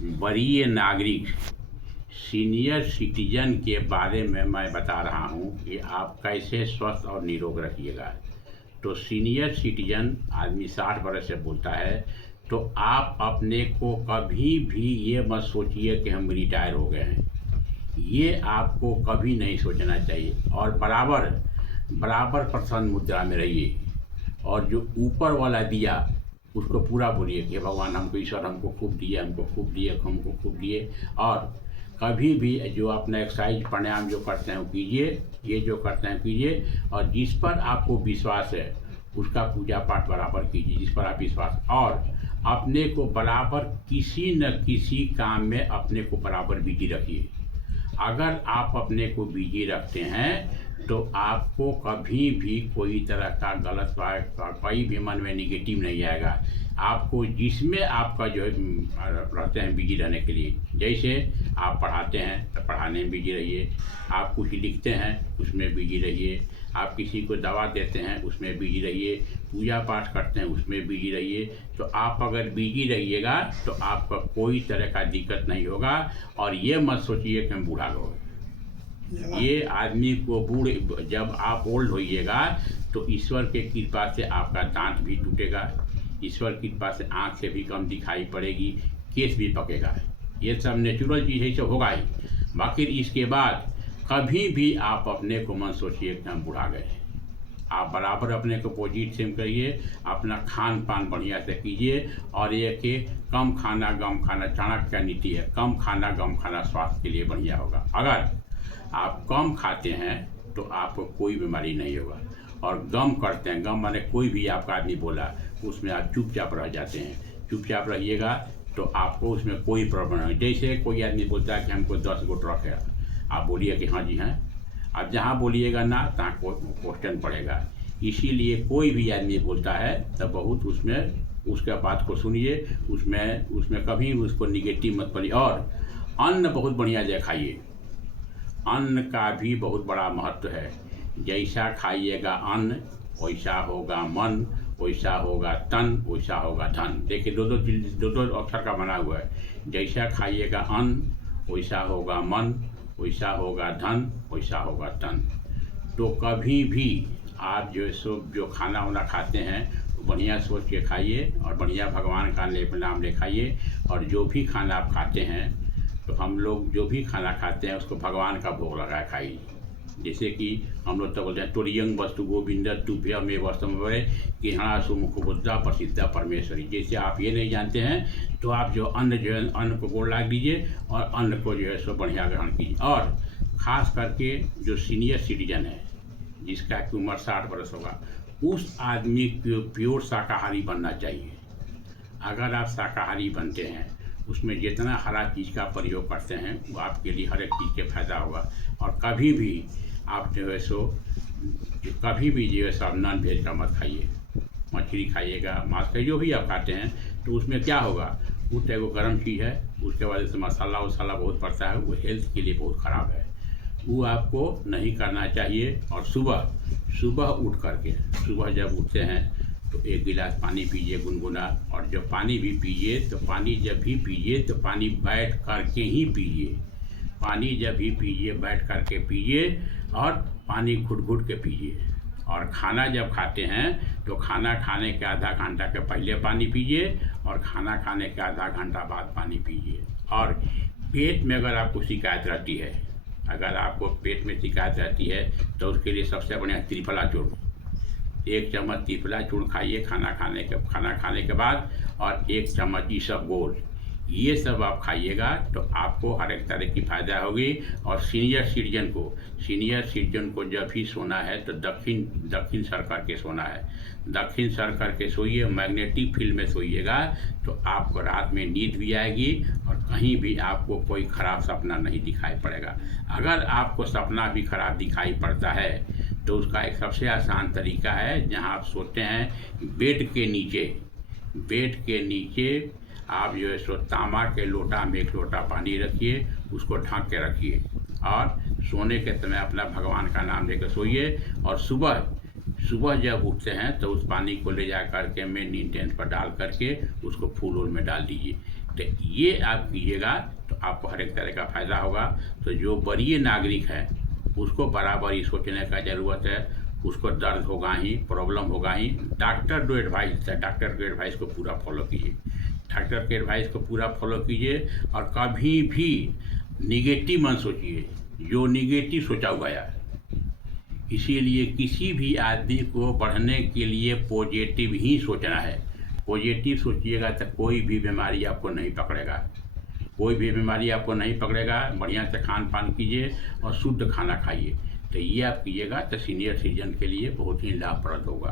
वरीय नागरिक senior citizen के बारे में मैं बता रहा हूँ कि आप कैसे स्वस्थ और निरोग रखिएगा। तो सीनियर सिटीजन आदमी 60 बरस से बोलता है, तो आप अपने को कभी भी ये मत सोचिए कि हम रिटायर हो गए हैं। ये आपको कभी नहीं सोचना चाहिए और बराबर बराबर प्रसन्न मुद्रा में रहिए और जो ऊपर वाला दिया उसको पूरा बोलिए कि भगवान हमको, ईश्वर हमको खूब दिए, हमको खूब दिए, हमको खूब दिए। और कभी भी जो अपना एक्सरसाइज प्राणायाम जो करते हैं वो कीजिए, ये जो करते हैं कीजिए, और जिस पर आपको विश्वास है उसका पूजा पाठ बराबर कीजिए, जिस पर आप विश्वास, और अपने को बराबर किसी न किसी काम में अपने को बराबर बिजी रखिए। अगर आप अपने को बिजी रखते हैं तो आपको कभी भी कोई तरह का गलत बात, कोई भी मन में निगेटिव नहीं आएगा। आपको जिसमें आपका जो है रहते हैं बिजी रहने के लिए, जैसे आप पढ़ाते हैं तो पढ़ाने में बिजी रहिए, आप कुछ लिखते हैं उसमें बिजी रहिए, आप किसी को दवा देते हैं उसमें बिजी रहिए, पूजा पाठ करते हैं उसमें बिजी रहिए। तो आप अगर बिजी रहिएगा तो आपका कोई तरह का दिक्कत नहीं होगा। और ये मत सोचिए कि हम बूढ़ा हो, ये आदमी को जब आप ओल्ड होइएगा तो ईश्वर के कृपा से आपका दांत भी टूटेगा, ईश्वर की कृपा से आँख से भी कम दिखाई पड़ेगी, केस भी पकेगा, ये सब नेचुरल चीज़ है, सब होगा ही। बाकी इसके बाद कभी भी आप अपने को मत सोचिए कि हम बुढ़ा गए। आप बराबर अपने को पॉजिटिव करिए, अपना खान पान बढ़िया से कीजिए, और ये कि कम खाना गम खाना, चाणक्य नीति है, कम खाना गम खाना स्वास्थ्य के लिए बढ़िया होगा। अगर आप कम खाते हैं तो आपको कोई बीमारी नहीं होगा, और गम करते हैं, गम माने कोई भी आपका आदमी बोला उसमें आप चुपचाप रह जाते हैं, चुपचाप रहिएगा तो आपको उसमें कोई प्रॉब्लम नहीं। जैसे कोई आदमी बोलता है कि हमको 10 गो ट्रक है, आप बोलिए कि हाँ जी हैं, आप जहाँ बोलिएगा ना तहाँ क्वेश्चन पड़ेगा। इसीलिए कोई भी आदमी बोलता है तो बहुत उसमें उसके बात को सुनिए, उसमें कभी उसको निगेटिव मत पड़िए। और अन्न बहुत बढ़िया जगह खाइए, अन्न का भी बहुत बड़ा महत्व है। जैसा खाइएगा अन्न वैसा होगा मन, वैसा होगा तन, वैसा होगा धन। देखिए दो अक्षर का बना हुआ है, जैसा खाइएगा अन्न वैसा होगा मन, वैसा होगा धन, वैसा होगा तन। तो कभी भी आप जो खाना वाना खाते हैं तो बढ़िया सोच के खाइए और बढ़िया भगवान का नाम ले खाइए। और जो भी खाना आप खाते हैं तो हम लोग जो भी खाना खाते हैं उसको भगवान का भोग लगा खाइए। जैसे कि हम लोग तो बोलते हैं तुरियंग वस्तु गोविंद तुभ्य में वस्तुमय कि हाँ सुमुख बुद्धा प्रसिद्धा परमेश्वरी। जैसे आप ये नहीं जानते हैं तो आप जो अन्न जो है अन्न को गोड़ लाग दीजिए और अन्न को जो है सो बढ़िया ग्रहण कीजिए। और ख़ास करके जो सीनियर सिटीजन है जिसका की उम्र 60 वर्ष होगा, उस आदमी को प्योर शाकाहारी बनना चाहिए। अगर आप शाकाहारी बनते हैं उसमें जितना हरा चीज़ का प्रयोग करते हैं वो आपके लिए हर एक चीज़ के फायदा होगा। और कभी भी आप जो है सो कभी भी जो है सो नॉन वेज का मत खाइए, मछली खाइएगा, मांस खाइए, जो भी आप खाते हैं तो उसमें क्या होगा, वो तो एगो गर्म चीज़ है, उसके वजह से मसाला वसाला बहुत पड़ता है, वो हेल्थ के लिए बहुत ख़राब है, वो आपको नहीं करना चाहिए। और सुबह उठ करके सुबह जब उठते हैं तो 1 गिलास पानी पीजिए गुनगुना। और जब पानी भी पीजिए तो पानी जब भी पीजिए तो पानी बैठ करके ही पीजिए, पानी जब भी पीजिए बैठ करके पीजिए, और पानी घुट घुट के पीजिए। और खाना जब खाते हैं तो खाना खाने के आधा घंटा के पहले पानी पीजिए और खाना खाने के आधा घंटा बाद पानी पीजिए। और पेट में अगर आपको शिकायत रहती है, अगर आपको पेट में शिकायत रहती है तो उसके लिए सबसे बढ़िया त्रिफला चूर्ण, 1 चम्मच त्रिफला चूर्ण खाइए खाना खाने के बाद, और 1 चम्मच इसबगोल, ये सब आप खाइएगा तो आपको हर एक तरह की फ़ायदा होगी। और सीनियर सिटीजन को जब भी सोना है तो दक्षिण सर करके सोना है, दक्षिण सर करके सोइए, मैग्नेटिक फील्ड में सोइएगा तो आपको रात में नींद भी आएगी और कहीं भी आपको कोई ख़राब सपना नहीं दिखाई पड़ेगा। अगर आपको सपना भी खराब दिखाई पड़ता है तो उसका एक सबसे आसान तरीका है, जहाँ आप सोते हैं बेड के नीचे आप जो है सो तांबा के लोटा में 1 लोटा पानी रखिए, उसको ढक के रखिए और सोने के समय अपना भगवान का नाम लेकर सोइए। और सुबह जब उठते हैं तो उस पानी को ले जा करके मेन इंटेंस पर डाल करके उसको फूल में डाल दीजिए। तो ये आप कीजिएगा तो आपको हर एक तरह का फ़ायदा होगा। तो जो वरीय नागरिक है उसको बराबर ही सोचने का ज़रूरत है। उसको दर्द होगा ही, प्रॉब्लम होगा ही। डॉक्टर जो एडवाइस है, डॉक्टर के एडवाइस को पूरा फॉलो कीजिए। डॉक्टर के एडवाइस को पूरा फॉलो कीजिए और कभी भी निगेटिव मत सोचिए, जो निगेटिव सोचा हुआ है। इसीलिए किसी भी आदमी को बढ़ने के लिए पॉजिटिव ही सोचना है। पॉजिटिव सोचिएगा तो कोई भी बीमारी आपको नहीं पकड़ेगा, कोई भी बीमारी आपको नहीं पकड़ेगा। बढ़िया से खान पान कीजिए और शुद्ध खाना खाइए। तो ये आप कीजिएगा तो सीनियर सिटीजन के लिए बहुत ही लाभप्रद होगा।